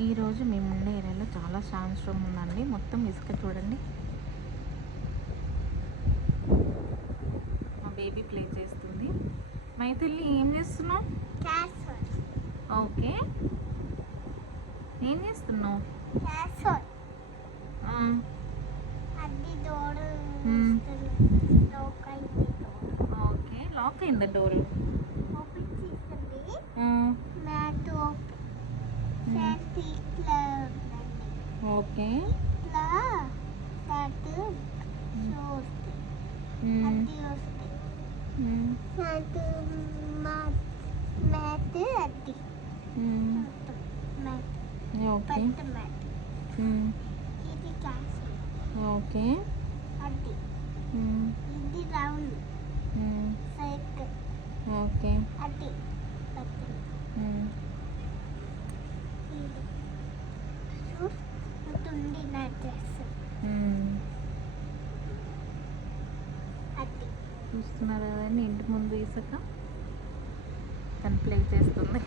ఈరోజు మేము ఉండే ఏరియాలో చాలా శాండ్స్టోన్ ఉందండి. మొత్తం ఇసుక చూడండి. మా బేబీ ప్లే చేస్తుంది. మైథిలి ఏం చేస్తున్నావు? ఓకే, ఏం చేస్తున్నావు? ఓకే, లాక్ అయిందా డోర్? ఓకే, ఓకే, ఓకే, ఇది రౌండ్ సైకిల్ ఓకే, అది ఉంటుంది నా డ్రెస్ అది చూస్తున్నారు కదండి, ఇంటి ముందు ఇసుక తను ప్లే చేస్తుంది.